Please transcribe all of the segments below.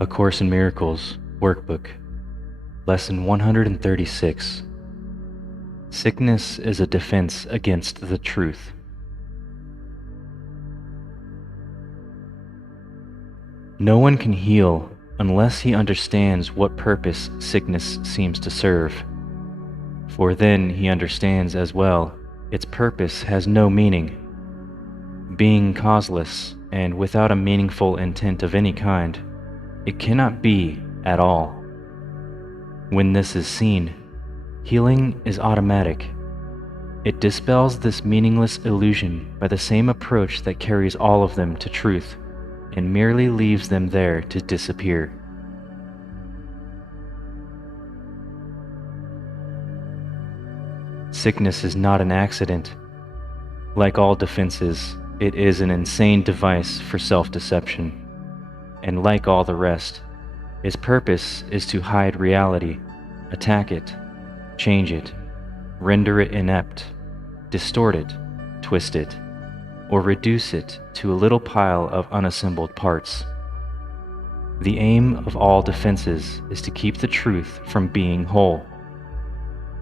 A Course in Miracles, Workbook, Lesson 136. Sickness is a defense against the truth. No one can heal unless he understands what purpose sickness seems to serve, for then he understands as well its purpose has no meaning. Being causeless and without a meaningful intent of any kind, it cannot be at all. When this is seen, healing is automatic. It dispels this meaningless illusion by the same approach that carries all of them to truth and merely leaves them there to disappear. Sickness is not an accident. Like all defenses, it is an insane device for self-deception. And like all the rest, its purpose is to hide reality, attack it, change it, render it inept, distort it, twist it, or reduce it to a little pile of unassembled parts. The aim of all defenses is to keep the truth from being whole.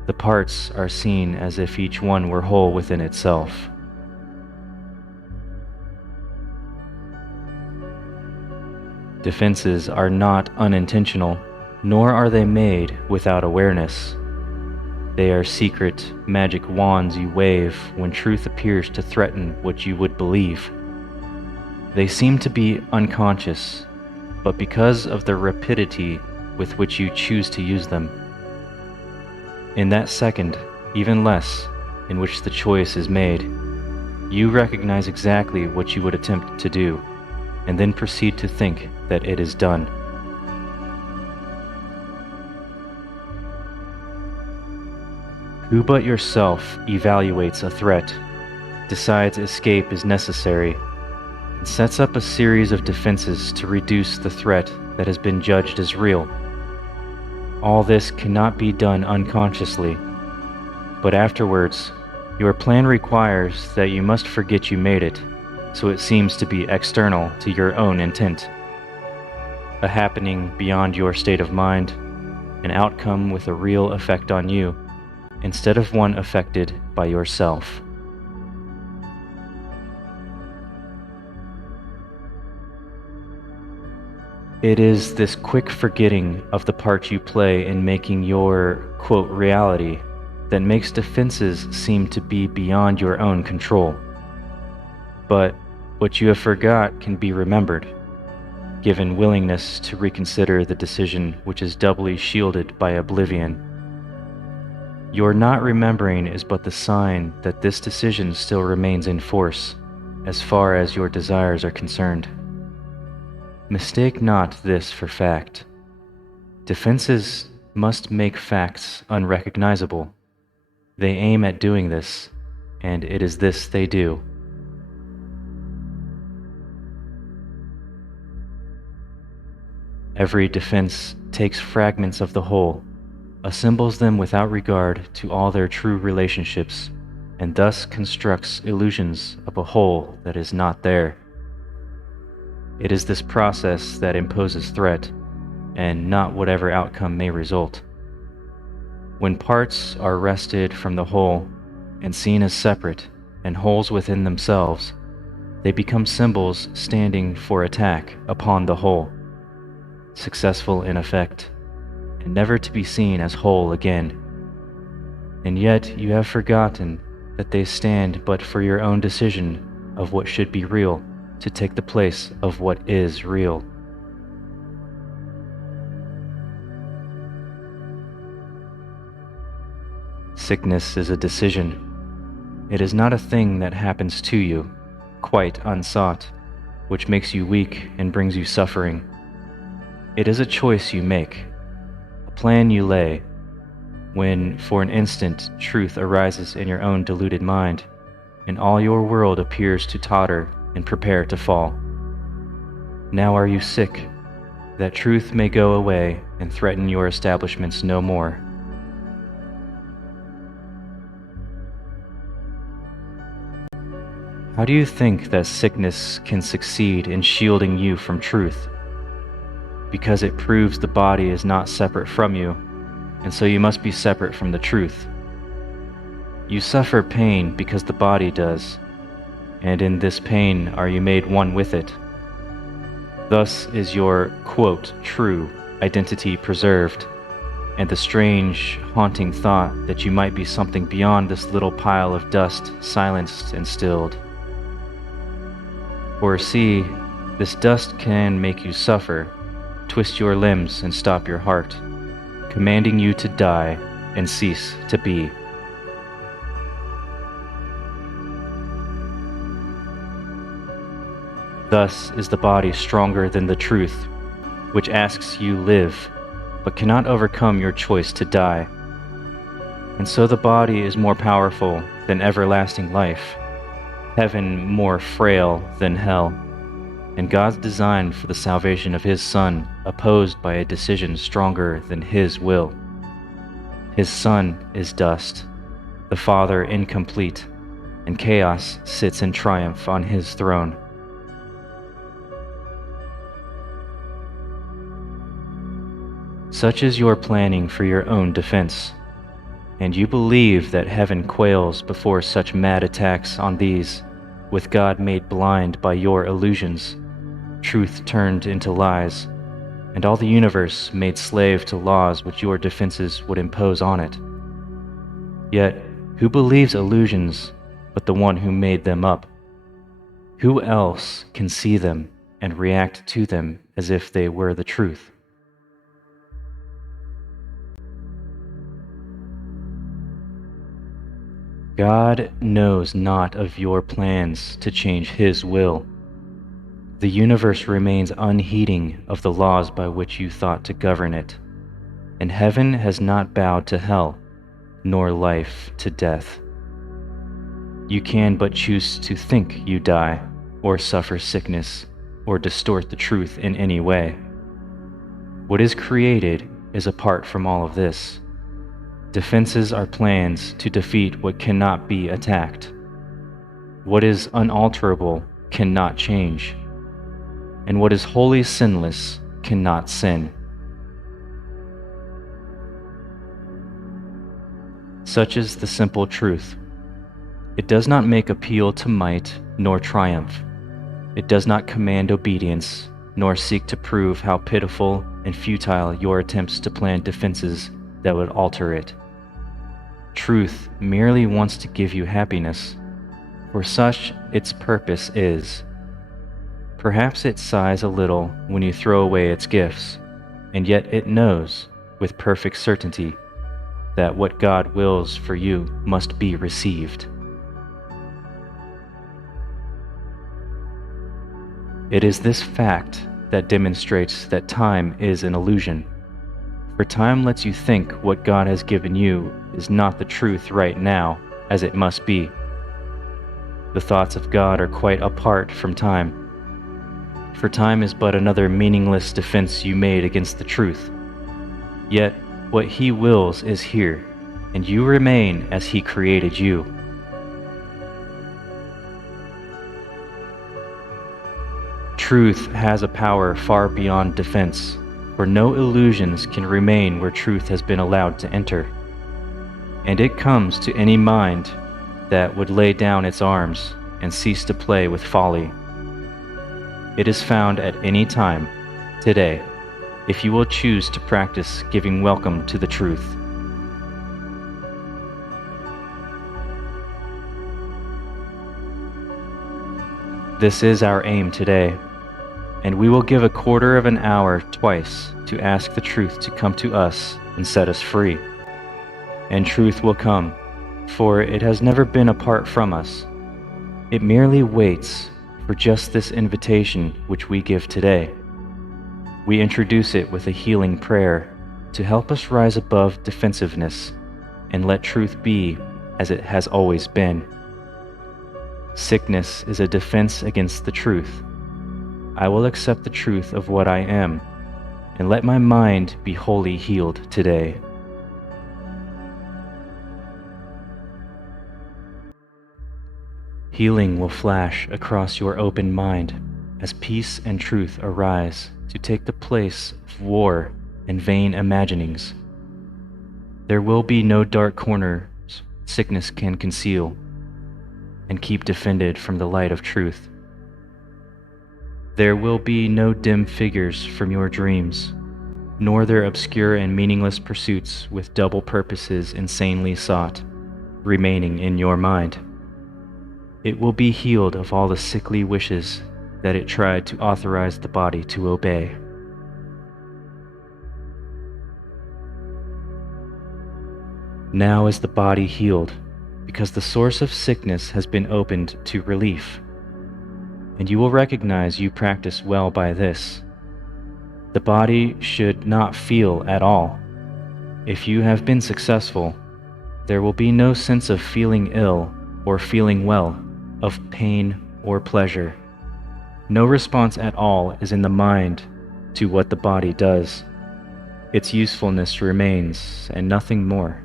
The parts are seen as if each one were whole within itself. Defenses are not unintentional, nor are they made without awareness. They are secret, magic wands you wave when truth appears to threaten what you would believe. They seem to be unconscious, but because of the rapidity with which you choose to use them. In that second, even less, in which the choice is made, you recognize exactly what you would attempt to do, and then proceed to think that it is done. Who but yourself evaluates a threat, decides escape is necessary, and sets up a series of defenses to reduce the threat that has been judged as real? All this cannot be done unconsciously, but afterwards, your plan requires that you must forget you made it, so it seems to be external to your own intent. A happening beyond your state of mind, an outcome with a real effect on you, instead of one affected by yourself. It is this quick forgetting of the part you play in making your, quote, reality that makes defenses seem to be beyond your own control. But what you have forgot can be remembered, given willingness to reconsider the decision which is doubly shielded by oblivion. Your not remembering is but the sign that this decision still remains in force, as far as your desires are concerned. Mistake not this for fact. Defenses must make facts unrecognizable. They aim at doing this, and it is this they do. Every defense takes fragments of the whole, assembles them without regard to all their true relationships, and thus constructs illusions of a whole that is not there. It is this process that imposes threat, and not whatever outcome may result. When parts are wrested from the whole and seen as separate and wholes within themselves, they become symbols standing for attack upon the whole, successful in effect, and never to be seen as whole again. And yet you have forgotten that they stand but for your own decision of what should be real to take the place of what is real. Sickness is a decision. It is not a thing that happens to you, quite unsought, which makes you weak and brings you suffering. It is a choice you make, a plan you lay, when for an instant truth arises in your own deluded mind, and all your world appears to totter and prepare to fall. Now are you sick, that truth may go away and threaten your establishments no more. How do you think that sickness can succeed in shielding you from truth? because it proves the body is not separate from you, and so you must be separate from the truth. You suffer pain because the body does, and in this pain are you made one with it. Thus is your, quote, true identity preserved, and the strange, haunting thought that you might be something beyond this little pile of dust silenced and stilled. For see, this dust can make you suffer, twist your limbs and stop your heart, commanding you to die and cease to be. Thus is the body stronger than the truth, which asks you live, but cannot overcome your choice to die. And so the body is more powerful than everlasting life, heaven more frail than hell, and God's design for the salvation of His Son opposed by a decision stronger than His will. His Son is dust, the Father incomplete, and chaos sits in triumph on His throne. Such is your planning for your own defense, and you believe that heaven quails before such mad attacks on these, with God made blind by your illusions, truth turned into lies, and all the universe made slave to laws which your defenses would impose on it. Yet, who believes illusions but the one who made them up? Who else can see them and react to them as if they were the truth? God knows not of your plans to change His will. The universe remains unheeding of the laws by which you thought to govern it, and heaven has not bowed to hell, nor life to death. You can but choose to think you die, or suffer sickness, or distort the truth in any way. What is created is apart from all of this. Defenses are plans to defeat what cannot be attacked. What is unalterable cannot change, and what is wholly sinless cannot sin. Such is the simple truth. It does not make appeal to might nor triumph. It does not command obedience, nor seek to prove how pitiful and futile your attempts to plan defenses that would alter it. Truth merely wants to give you happiness, for such its purpose is. Perhaps it sighs a little when you throw away its gifts, and yet it knows, with perfect certainty, that what God wills for you must be received. It is this fact that demonstrates that time is an illusion. For time lets you think what God has given you is not the truth right now, as it must be. The thoughts of God are quite apart from time. For time is but another meaningless defense you made against the truth. Yet what He wills is here, and you remain as He created you. Truth has a power far beyond defense, for no illusions can remain where truth has been allowed to enter. And it comes to any mind that would lay down its arms and cease to play with folly. It is found at any time, today, if you will choose to practice giving welcome to the truth. This is our aim today, and we will give a quarter of an hour twice to ask the truth to come to us and set us free. And truth will come, for it has never been apart from us. It merely waits for just this invitation which we give today. We introduce it with a healing prayer to help us rise above defensiveness and let truth be as it has always been. Sickness is a defense against the truth. I will accept the truth of what I am, and let my mind be wholly healed today. Healing will flash across your open mind, as peace and truth arise to take the place of war and vain imaginings. There will be no dark corners sickness can conceal and keep defended from the light of truth. There will be no dim figures from your dreams, nor their obscure and meaningless pursuits with double purposes insanely sought, remaining in your mind. It will be healed of all the sickly wishes that it tried to authorize the body to obey. Now is the body healed, because the source of sickness has been opened to relief. And you will recognize you practice well by this. The body should not feel at all. If you have been successful, there will be no sense of feeling ill or feeling well, of pain or pleasure. No response at all is in the mind to what the body does. Its usefulness remains, and nothing more.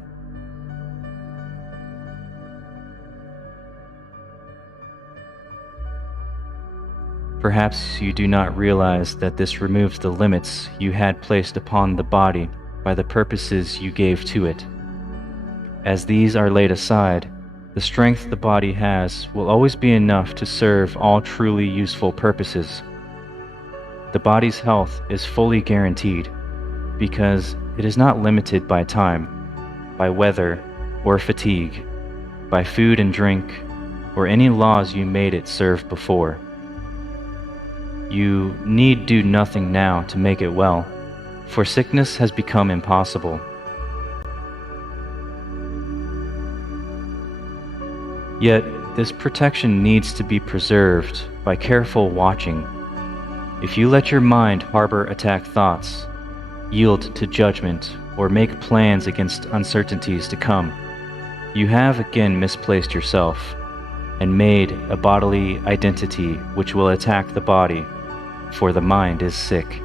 Perhaps you do not realize that this removes the limits you had placed upon the body by the purposes you gave to it. As these are laid aside, the strength the body has will always be enough to serve all truly useful purposes. The body's health is fully guaranteed because it is not limited by time, by weather or fatigue, by food and drink, or any laws you made it serve before. You need do nothing now to make it well, for sickness has become impossible. Yet, this protection needs to be preserved by careful watching. If you let your mind harbor attack thoughts, yield to judgment, or make plans against uncertainties to come, you have again misplaced yourself and made a bodily identity which will attack the body, for the mind is sick.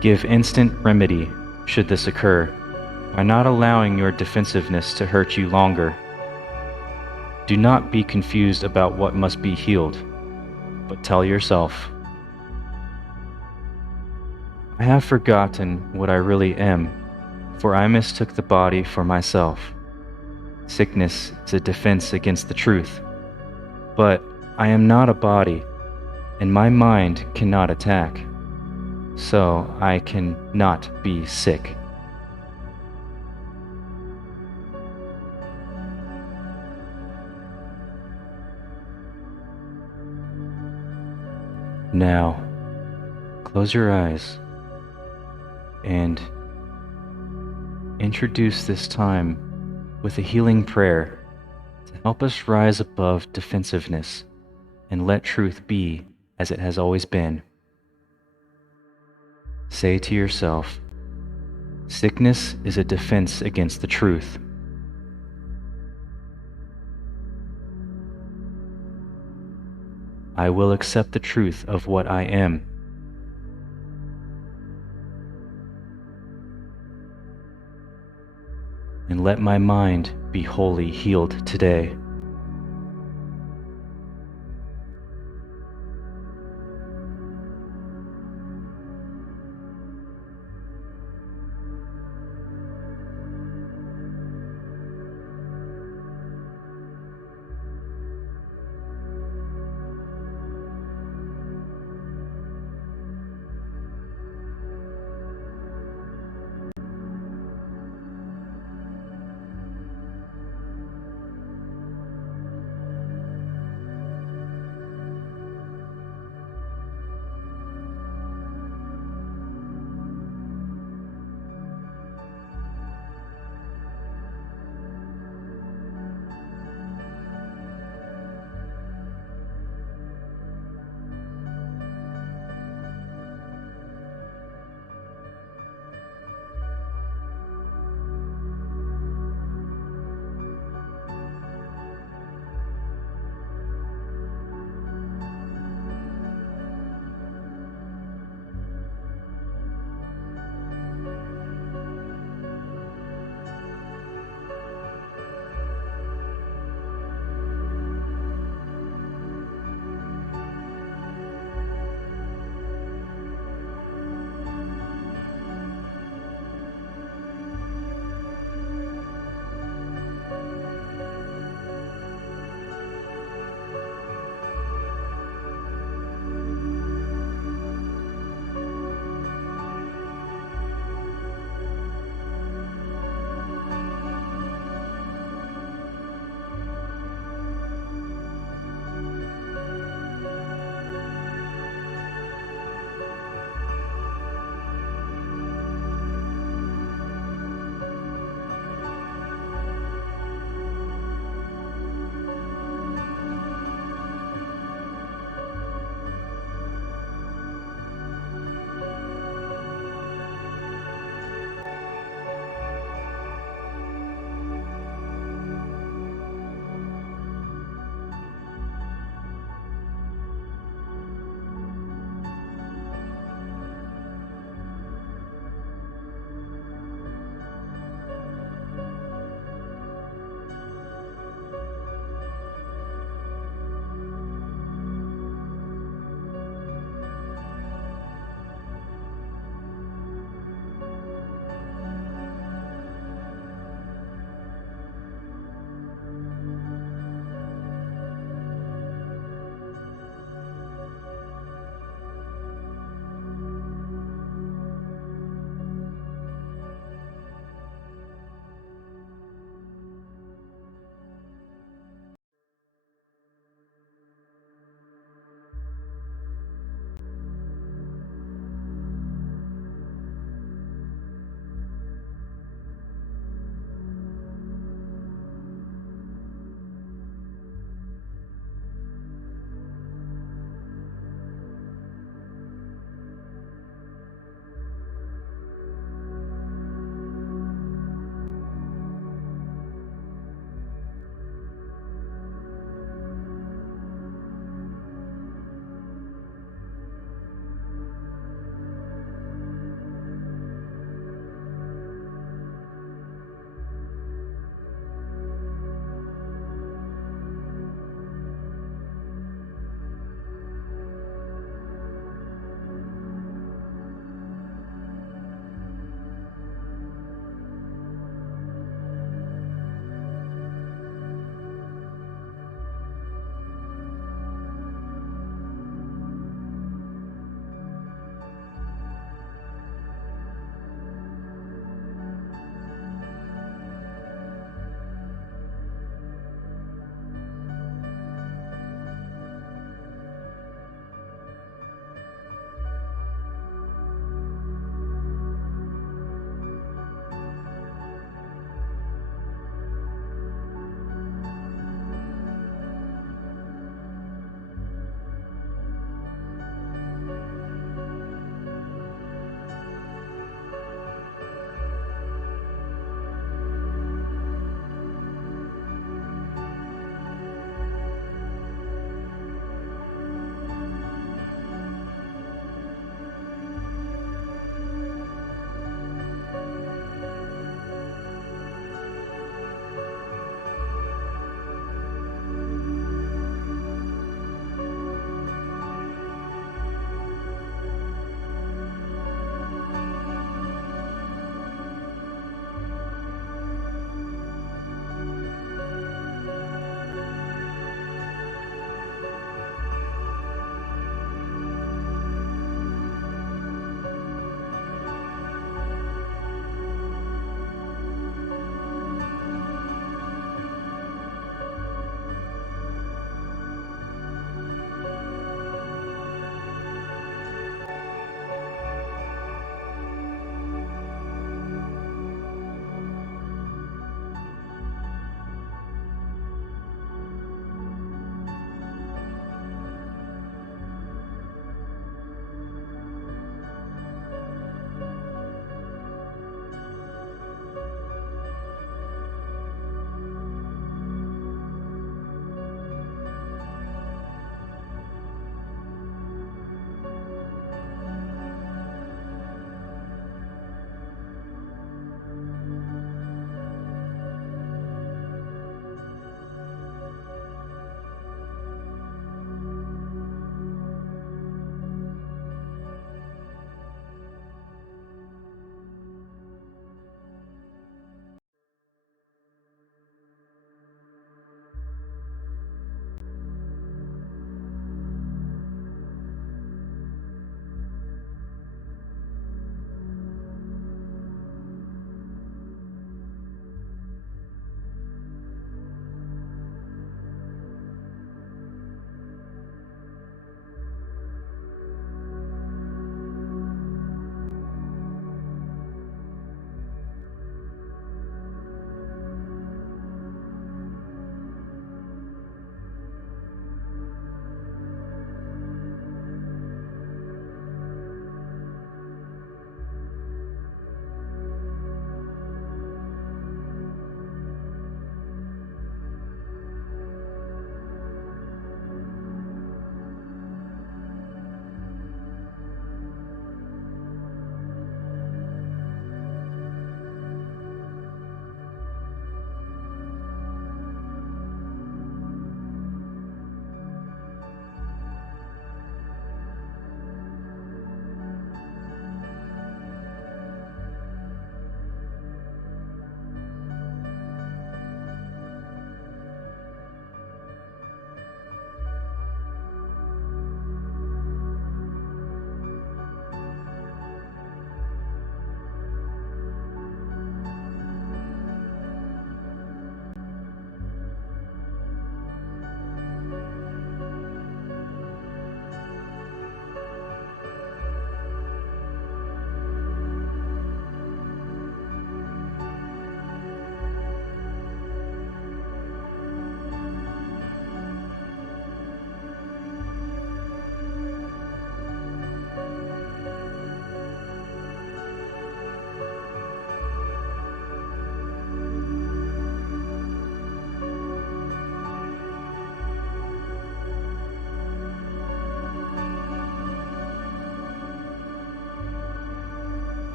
Give instant remedy should this occur, by not allowing your defensiveness to hurt you longer. Do not be confused about what must be healed, but tell yourself, I have forgotten what I really am, for I mistook the body for myself. Sickness is a defense against the truth, but I am not a body, and my mind cannot attack, so I can not be sick. Now, close your eyes and introduce this time with a healing prayer to help us rise above defensiveness and let truth be as it has always been. Say to yourself, sickness is a defense against the truth. I will accept the truth of what I am. And let my mind be wholly healed today.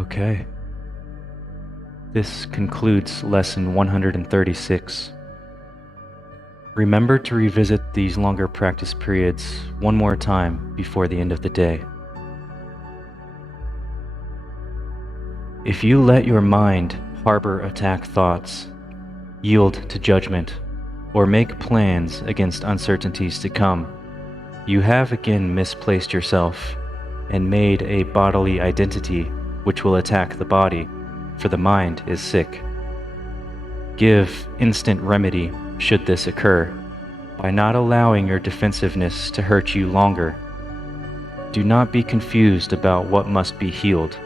Okay. This concludes Lesson 136. Remember to revisit these longer practice periods one more time before the end of the day. If you let your mind harbor attack thoughts, yield to judgment, or make plans against uncertainties to come, you have again misplaced yourself and made a bodily identity which will attack the body, for the mind is sick. Give instant remedy should this occur, by not allowing your defensiveness to hurt you longer. Do not be confused about what must be healed,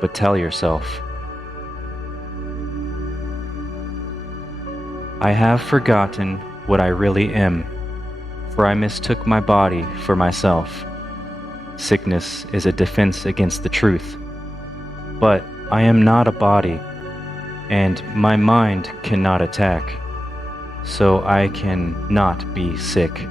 but tell yourself, I have forgotten what I really am, for I mistook my body for myself. Sickness is a defense against the truth. But I am not a body, and my mind cannot attack, so I can not be sick.